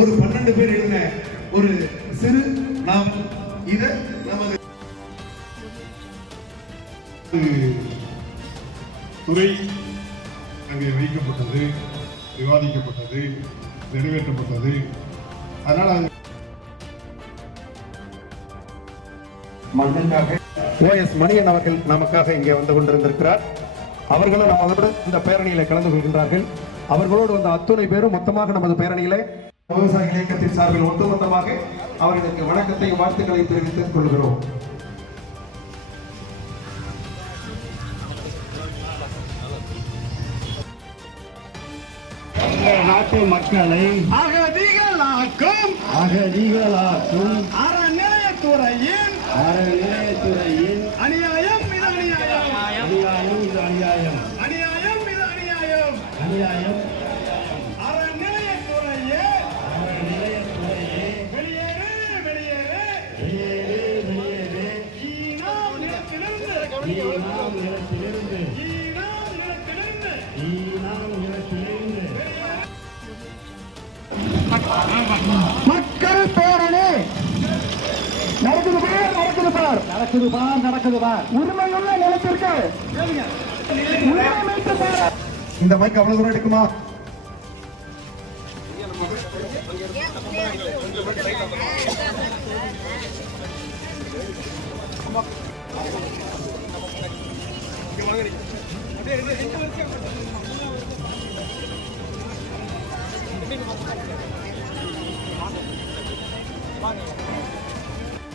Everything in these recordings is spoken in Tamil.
ஒரு 12 பேர் எழுதின ஒரு சிறு நாவல். இதை நமது துறை அங்கே வைக்கப்பட்டது, விவாதிக்கப்பட்டது, நிறைவேற்றப்பட்டது. அதனால OS மணியன் அவர்கள் நமக்காக இங்கே வந்து கொண்டிருந்திருக்கிறார். அவர்களும் நம்மளோடு இந்த பேரணியில கலந்து கொள்கின்றார்கள். அவர்களோடு வந்த அத்துணை பேரும் மொத்தமாக நமது பேரணியிலே விவசாய இயக்கத்தின் சார்பில் ஒட்டுமொத்தமாக அவர்களுக்கு வணக்கத்தையும் வாழ்த்துக்களையும் தெரிவித்துக் கொள்கிறோம். நாட்டு மக்களை அகதிகளாக்கும் அறநிலையத்துறையின் அநியாயம் இது அநியாயம், அநியாயம் இது அநியாயம், அநியாயம் இது அநியாயம், அநியாயம். அறநிலையத்துறையே வெளியேறு வெளியேறு வெளியேறு வெளியேறு. ஈனாம் நிலத்திலிருந்து ஈனாம் நிலத்திலிருந்து ஈனாம் நிலத்திலிருந்து ஈனாம் நிலத்திலிருந்து. மக்கள் பேரணி நடக்குது பார் உரிமையுள்ள நிலத்திற்கு இந்த மைக் அவ்வளவு தூரம் எடுக்குமா?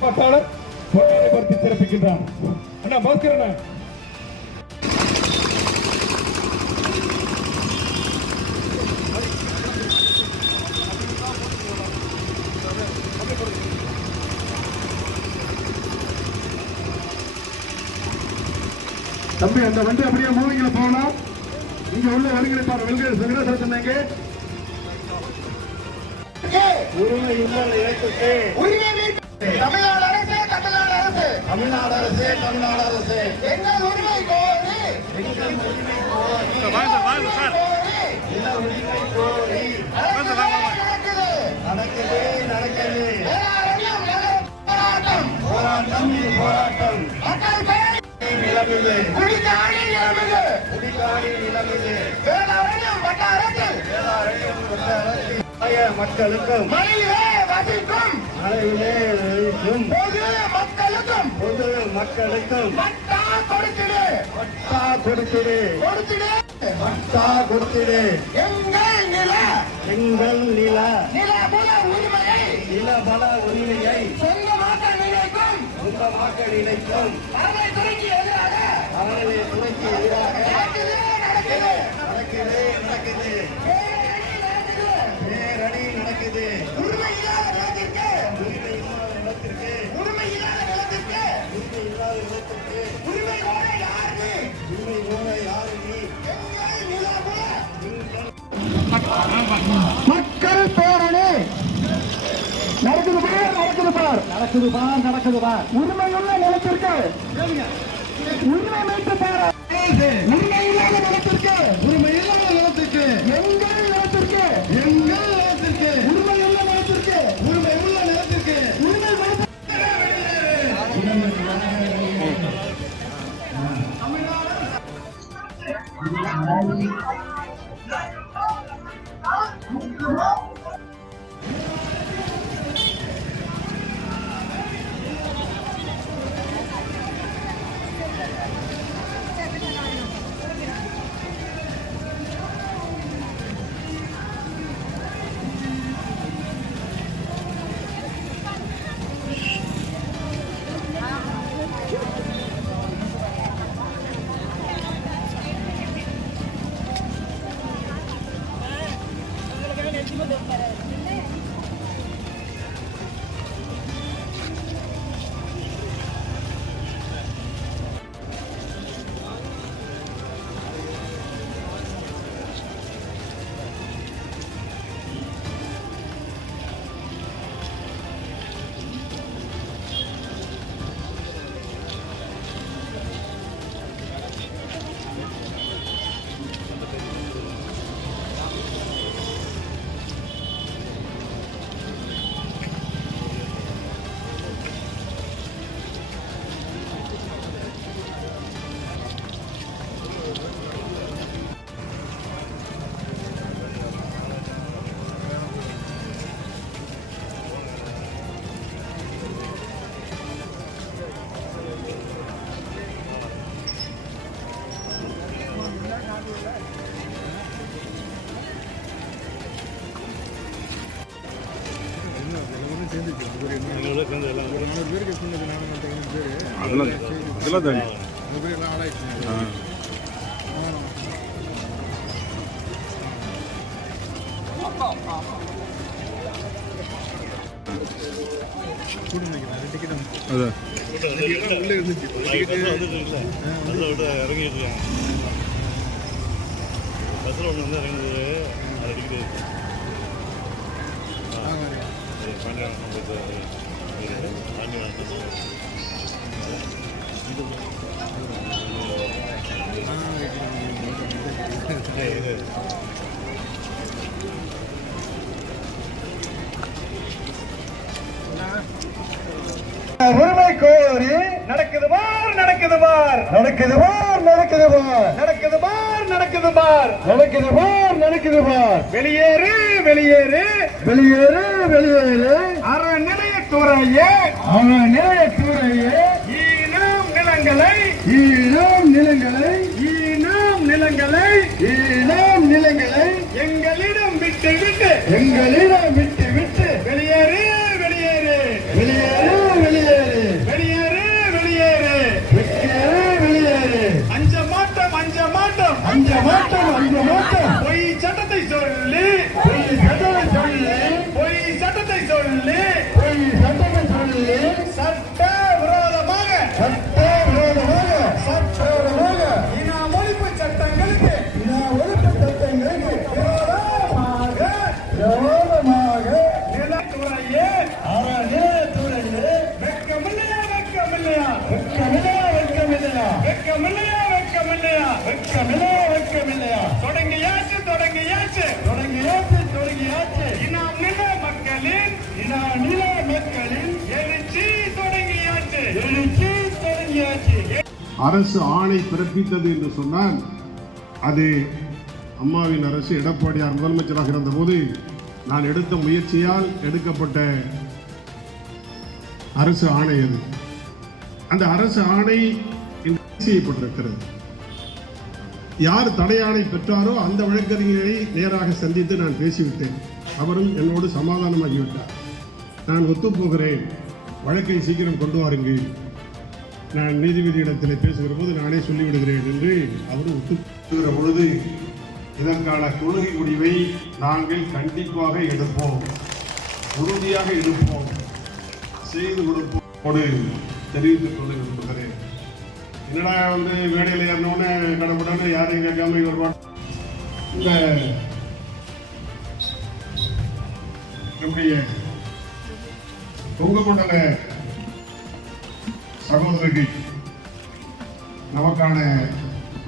பட்டாளர் பொன்னாடை பருத்தி சிறப்பிக்கின்றான். அண்ணா பாஸ்கரண்ணா, தம்பி அந்த வண்டி அப்படியே மூவிங்ல போகலாம். இங்க உள்ள வருகிற வெல்கிற சொன்னாங்க உரிமை உள்ள இடத்துக்கு தமிழ்நாடு அரசு தமிழ்நாடு அரசு தமிழ்நாடு அரசு தமிழ்நாடு அரசு எங்கள் உரிமை கோரி நில உரிமை கோரி நடக்குது நடக்குது. போராட்டம் இது போராட்டம். நிலவுது குடிகாணி நிலவுது குடிகாணி நிலவுது. வேளாண்மையும் வட்டாரத்தில் மக்களுக்கும் மலையிலே வசிக்கும் மலையிலே வசிக்கும் பொது மக்களுக்கும் பொது மக்களுக்கும் பட்டா கொடுத்திடு பட்டா கொடுத்திடு கொடுத்திடு பட்டா கொடுத்திடு. எங்கள் நில எங்கள் நிலபல உரிமையை நிலபல உரிமையை சொந்தமாக்க நினைக்கும் சொந்தமாக்க நினைக்கும் அறவை துறைக்கு எதிராக அவர்களை துணைக்கு எதிராக நடக்குது நடக்குது நடக்குது நடக்குது. பேரணி நடக்குது. உரிமை இல்லாத நிலத்திற்கு உரிமை இல்லாத நிலத்திற்கு உரிமை இல்லாத நிலத்திற்கு உரிமை இல்லாத நிலத்திற்கு உரிமை கோர யாரு உரிமை கோர யாரு நீ? எங்கள் நிலபல மக்கள் பேரணி நடக்குது பார் உரிமையுள்ள நிலத்திற்கு உரிமை மீட்டு பேர உரிமை இல்லாத நிலத்திற்கு எங்கள் நிலத்திற்கு உரிமையுள்ள நிலத்திற்கு உரிமை அதெல்லாம் தானே இறங்கிட்டு பஸ்ஸில் ஒன்று வந்து இறங்குது அது அடிக்குது உரிமை கோரி நடக்குது பார் நடக்குது பார் நடக்குது பார் நடக்குது பார் நடக்குது பார் நடக்குது பார் நடக்குது பார் நடக்குது பார் வெளியேறு வெளியேறு வெளியேறு வெளியேறு அறநிலையத்துறையே அறநிலையத்துறையே ஈனம் நிலங்களை ஈனம் நிலங்களை ஈனம் நிலங்களை ஈனம் நிலங்களை எங்களிடம் விட்டு விட்டு எங்களிடம் விட்டு விட்டு வெளியேறு வெளியேறு வெளியேறு வெளியேறு வெளியேறு வெளியேறு வெளியேறு வெளியேறு அஞ்ச மாட்டோம் அஞ்ச மாட்டோம் அஞ்ச மாட்டோம் அஞ்ச மாட்டோம் பொய் சட்டத்தை சொல்லி பொய் சட்டத்தை சொல்லி பொய் சட்டத்தை சொல்லி பொய் சட்டத்தை சொல்லி சட்ட விரோதமாக சட்ட விரோதமாக சட்ட விரோதமாக இனா ஒழிப்பு சட்டங்களுக்கு இனா ஒழிப்பு சட்டங்களுக்கு விரோதமாக விரோதமாக நிலத்துறையே அறநிலையத்துறையே வெட்கமில்லையா வெட்கமில்லையா வெட்கமில்லையா வெட்கமில்லையா வெட்கமில்லையா வெட்கமில்லையா வெட்கமில்லையா வெட்கமில்லையா தொடங்கியாச்சு தொடங்கியாச்சு தொடங்கியாச்சு தொடங்கியாச்சு இனம் நில மக்களின் இனம் நில மக்களின் எழுச்சி தொடங்கியாச்சு எழுச்சி தொடங்கியாச்சு. அரசு ஆணை பிறப்பித்தது என்று சொன்னால் அது அம்மாவின் அரசு எடப்பாடியார் முதலமைச்சராக இருந்தபோது நான் எடுத்த முயற்சியால் எடுக்கப்பட்ட அரசு ஆணை அது. அந்த அரசு ஆணை செய்யப்பட்டிருக்கிறது. யார் தடையாணை பெற்றாரோ அந்த வழக்கறிஞரை நேராக சந்தித்து நான் பேசிவிட்டேன். அவரும் என்னோடு சமாதானமாகிவிட்டார். நான் ஒத்துப்போகிறேன், வழக்கை சீக்கிரம் கொண்டு வாருங்கள், நான் நீதிபதியிடத்தில் பேசுகிற போது நானே சொல்லிவிடுகிறேன் என்று அவரும் ஒத்துக்கிற பொழுது இதற்கான கொள்கை முடிவை நாங்கள் கண்டிப்பாக எடுப்போம், உறுதியாக எடுப்போம், செய்து கொடுப்போடு தெரிவித்துக் கொண்டு விரும்புகிறேன். என்னடா மேடையில் ஏறினோன்னு கடவுடனே யாரையும் கேட்காம இவர் இந்த நம்முடைய தொங்கமண்டல சகோதரர்கள் நமக்கான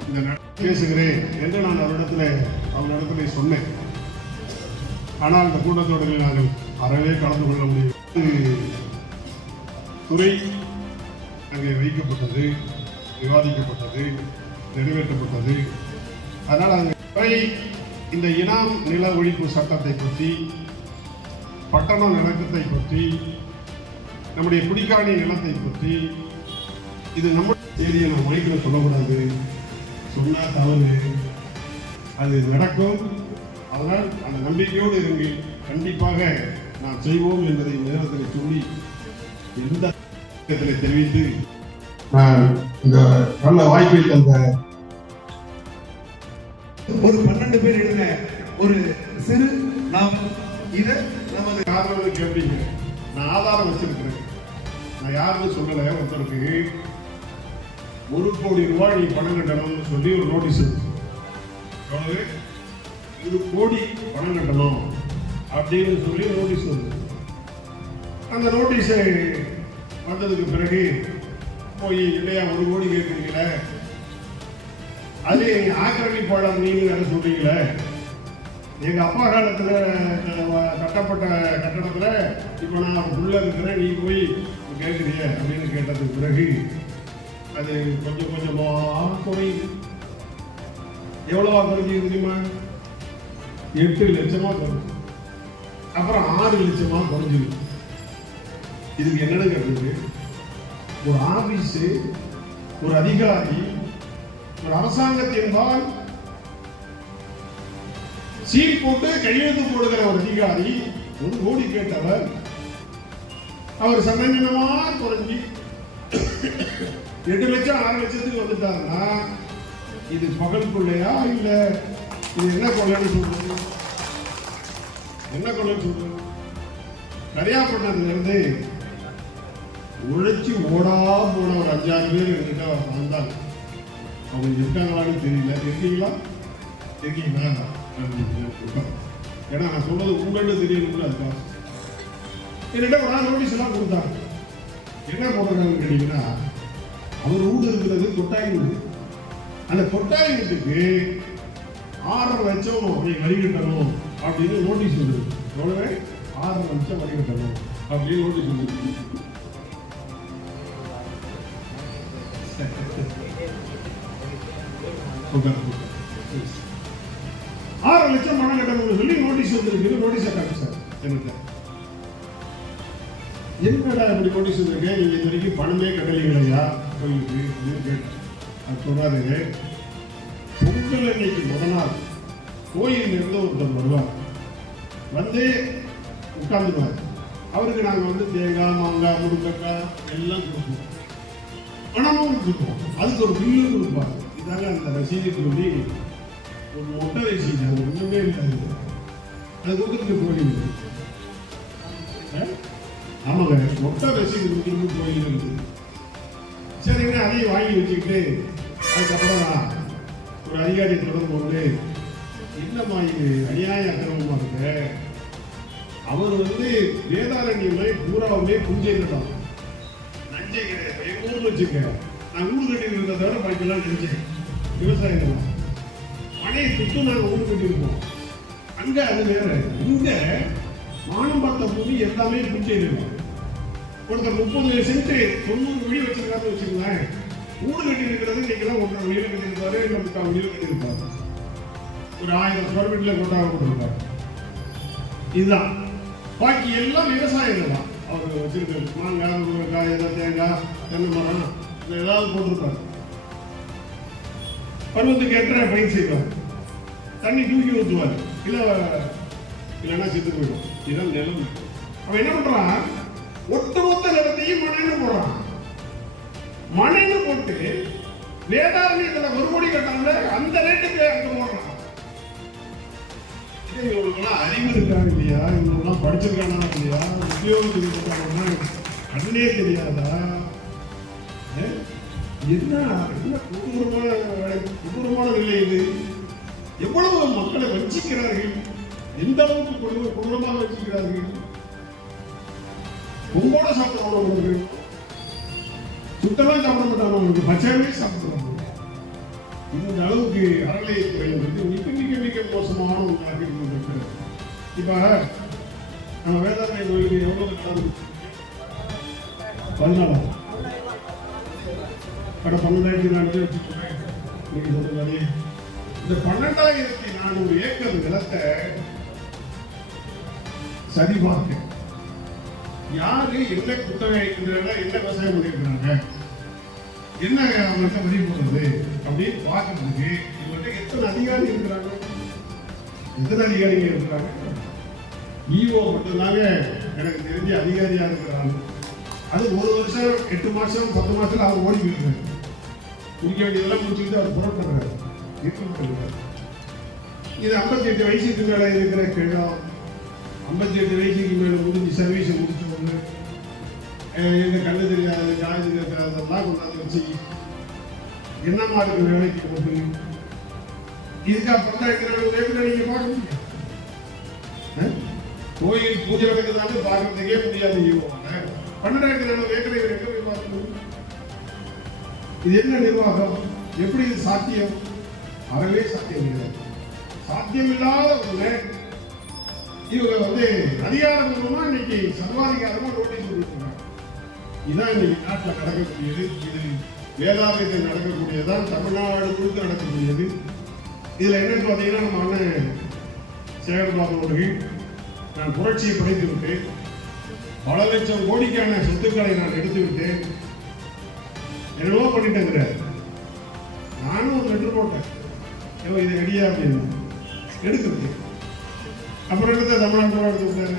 இந்த பேசுகிறேன் என்று நான் அவரிடத்துல சொன்னேன். ஆனால் இந்த கூட்டத்தொடரில் நாங்கள் அறவே கலந்து கொள்ள முடியும். துறை அங்கே வைக்கப்பட்டது, விவாதிக்கப்பட்டது, நிறைவேற்றப்பட்டது. அதனால் அந்த துறை இந்த இனாம் நில ஒழிப்பு சட்டத்தை பற்றி, பட்டண நிலத்தை பற்றி, நம்முடைய குடிக்காணி நிலத்தை பற்றி, இது நம்ம செய்தியை நம்ம மைக்கில் சொல்லக்கூடாது, சொன்னால் தவறு, அது நடக்கும். அதனால் அந்த நம்பிக்கையோடு இருங்கள், கண்டிப்பாக நாம் செய்வோம் என்பதை நேரத்தில் சொல்லி எந்த தெரிவித்து இந்த நல்ல வாய்ப்பை தந்த ஒரு 12 பேர் எழுதின ஒரு சிறு நாவல். இதை நமது ஆதரவு கேட்டீங்க, நான் ஆதாரம் வச்சிருக்கிறேன். நான் யாருன்னு சொல்லல. ஒருத்தருக்கு 1 கோடி ரூபாய் நீ பணம் கட்டணும்னு சொல்லி ஒரு நோட்டீஸ், 1 கோடி பணம் கட்டணும் அப்படின்னு சொல்லி நோட்டீஸ் வருது. அந்த நோட்டீஸை வந்ததுக்கு பிறகு போய் இல்லையா 1 கோடி கேட்குறீங்களே, அது ஆக்கிரமிப்பாளர் நீங்க வேற சொல்றீங்களே, எங்க அப்பா காலத்துல கட்டப்பட்ட கட்டடத்துல இப்ப நான் உள்ள இருக்கிறேன், நீ போய் கேட்குறீங்க அப்படின்னு கேட்டதுக்கு பிறகு அது கொஞ்சம் கொஞ்சமா குறையுது. எவ்வளவா குறைஞ்சி தெரியுமா? 8 லட்சமா குறைஞ்சு, அப்புறம் 6 லட்சமா குறைஞ்சிருக்கு. இதுக்கு என்னன்னு கேட்டது, ஒரு ஆபீஸ், ஒரு அதிகாரி, ஒரு அரசாங்கத்தின்பால் சீல் போட்டு கையெழுத்து போடுகிற ஒரு அதிகாரி 1 கோடி கேட்டவர் அவர் சன்னமா குறைஞ்சி 8 லட்சம் 6 லட்சத்துக்கு வந்துட்டாருன்னா இது பகல் கொள்ளையா இல்ல இது என்ன கொள்ளைன்னு சொல்றது? என்ன கொள்ளைன்னு சொல்றது? கரியாப்பட்டினத்துல இருந்து உழைச்சி ஓடா போன ஒரு 5-6 பேர் என்கிட்ட வந்தாங்க. அவங்க இருக்காங்களான்னு தெரியல. இருக்கீங்களா? ஏன்னா நான் சொல்றது உங்களுக்கு தெரியணும்ல, அதுக்காக என்கிட்ட ஒரு நோட்டீஸ் எல்லாம் கொடுத்தாங்க. என்ன போடுறாங்கன்னு கேட்டீங்கன்னா, அவர் வீடு இருக்கிறது கொட்டாய் வீடு. அந்த கொட்டாய் வீட்டுக்கு 6.5 லட்சம் வரி கட்டணும் அப்படின்னு நோட்டீஸ் வருது. எவ்வளவு? 6.5 லட்சம் வரி கட்டணும் அப்படின்னு நோட்டீஸ் வருது. 6 லட்சம் பணம் கட்டணும்னு சொல்லி நோட்டீஸ் வந்துருக்கு. நோட்டீஸை காட்டு சார் எனக்கு. என்னடா இப்படி நோட்டீஸ் வந்துருக்கு, நீங்க இது வரைக்கும் பணமே கட்டலைங்களையா கோயிலுக்கு? அது சொன்னாரு, பொங்கல் அன்னைக்கு முதல் நாள் கோயில் இருந்து ஒருத்தர் வருவார், வந்து உட்கார்ந்துருவார். அவருக்கு நாங்கள் வந்து தேங்காய் மாங்காய் முருங்கக்காய் எல்லாம் கொடுப்போம், பணமும் கொடுப்போம். அதுக்கு ஒரு பில்லு கொடுப்பார். இதாங்க அந்த ரசீது சொல்லி ஒரு மொட்டை ரசீது, அது ஒன்றுமே இல்லை. அது கொடுத்துட்டு கோயில். ஆமாங்க, மொட்டை ரசீது கொடுத்துட்டு கோயில் இருக்குது. சரிங்க, அதையும் வாங்கி வச்சுக்கிட்டு அதுக்கப்புறம் நான் ஒரு அதிகாரி தொடர்பு கொண்டு, என்னம்மா இது அநியாய அக்கிரமமாக இருக்கு, அவர் வந்து வேதாரண்யமே பூராவுமே புஞ்சை கட்டம், நஞ்சை கிடையாது. எங்கள் ஊர்ல வச்சுக்க, நான் ஊடு கட்டி இருக்கிறத தவிர பாக்கெல்லாம் நினைச்சேன். விவசாயம் மழையை சுட்டு நாங்கள் ஊடு கட்டியிருக்கோம். அங்க அது வேற. இங்க மானம் பார்த்த பூமி எல்லாமே புஞ்சை இருக்கும். ஒருத்தர் 30 சென்ட் 90 வீடு வச்சிருக்காரு வச்சுக்கோங்களேன். ஊடு கட்டி இருக்கிறது இன்னைக்கெல்லாம் 1.5 வீடு கட்டியிருப்பாரு, இல்லை 3/4 வீடு கட்டியிருப்பாரு. ஒரு 1000 ஸ்கொயர் ஃபீட்ல கொட்டாக போட்டிருப்பாரு. இதுதான். பாக்கி எல்லாம் விவசாயிகள் தான். அவர் வச்சிருக்காரு மாங்காய் முருங்கைக்காய் ஏதாவது தேங்காய் தென்னை மரம் ஏதாவது போட்டிருப்பாரு. பருவத்துக்கு ஏற்ற பயிர் செய்வார், தண்ணி தூக்கி ஊற்றுவார், இல்லைன்னா செத்து போயிடும். இதுதான் நிலம். அவன் என்ன பண்றான், ஒட்டுமொத்த நிலத்தையும் மண்ணைன்னு போடுறான். மண்ணைன்னு போட்டு வேதாரண்யத்துல 1 கோடி கட்டாங்க, அந்த ரேட்டுக்கு அங்க போடுறான். இவங்களுக்கெல்லாம் அறிவு இருக்காங்க இல்லையா, இவங்கெல்லாம் படிச்சிருக்கானா இல்லையா, உத்தியோகத்துக்கு இருக்காங்கன்னா கண்ணே தெரியாதா? என்ன கொடூரமான நிலை இது! எவ்வளவு மக்களை வஞ்சிக்கிறார்கள், எந்த அளவுக்கு கொடூரமாக வஞ்சிக்கிறார்கள். பொங்கோட சாப்பிடுறவங்க சுத்தமாக சாப்பிட மாட்டாங்க, பச்சையாவே சாப்பிடுறாங்க. இந்த அளவுக்கு அறநிலையத்துறை வந்து மிக மிக மிக மோசமான ஒன்றாக இருக்கிறது. இப்ப நம்ம வேதாரண்ய கோயிலுக்கு எவ்வளவு நடந்து 14 கடை 12,400 நீங்க சொல்றது. இந்த 12,400 ஏக்கர் நிலத்தை சரிபார்க்க யாரு என்ன குத்தகை என்ன விவசாயம் பண்ணிருக்கிறாங்க, என்ன அவங்கள்ட்ட வரி போடுறது அப்படின்னு பார்க்கறதுக்கு இவங்க எத்தனை அதிகாரி இருக்கிறாங்க, எத்தனை அதிகாரிகள் இருக்கிறாங்க? ஈஓ மட்டும்தாங்க எனக்கு தெரிஞ்ச அதிகாரியா இருக்கிறாங்க. அது 1 வருஷம் 8 மாசம் 10 மாசத்துல அவர் ஓடி போயிருக்காரு. முடிக்க வேண்டியதெல்லாம் முடிச்சுக்கிட்டு அவர் புறப்படுறாரு. இது 58 வயசுக்கு மேல இருக்கிற கிழம், 58 வயசுக்கு மேல முடிஞ்சு சர்வீஸ் முடிச்சு கொண்டு எங்க கண்ணு தெரியாது காது தெரியாதெல்லாம் கொண்டாந்து வச்சு என்னமா இருக்கு வேலைக்கு போட்டு இதுக்கா 10,000 நீங்க பார்க்க முடியும். கோயில் பூஜை நடக்குதான்னு பார்க்கறதுக்கே முடியாது. 12,000 ஏக்கரை எங்க பார்க்கணும்? இது என்ன நிர்வாகம்? எப்படி இது சாத்தியம்? அறவே சாத்தியம் கிடையாது. சாத்தியம் இல்லாத ஒண்ணு இவங்க வந்து அதிகாரபூர்வமா இன்னைக்கு சர்வாதிகாரமா நோட்டீஸ் கொடுத்துருக்காங்க. இதுதான் இன்னைக்கு நாட்டில் நடக்கக்கூடியது. இது வேதாரண்யத்தில் நடக்கக்கூடியதான், தமிழ்நாடு முழுக்க நடக்கக்கூடியது. இதுல என்னன்னு பாத்தீங்கன்னா, நம்ம அண்ணன் சேகர்பாபு அவர்கள் நான் புரட்சியை படைத்து விட்டேன், பல லட்சம் கோடிக்கான சொத்துக்களை நான் எடுத்து விட்டேன், என்னவோ பண்ணிட்டேங்கிறார். நானும் ஒரு லெட்டர் போட்டேன், இதை ரெடியா அப்படின்னு எடுத்துருக்கேன். அப்புறம் எடுத்த தமிழ்நாடு எடுத்து விட்டாரு.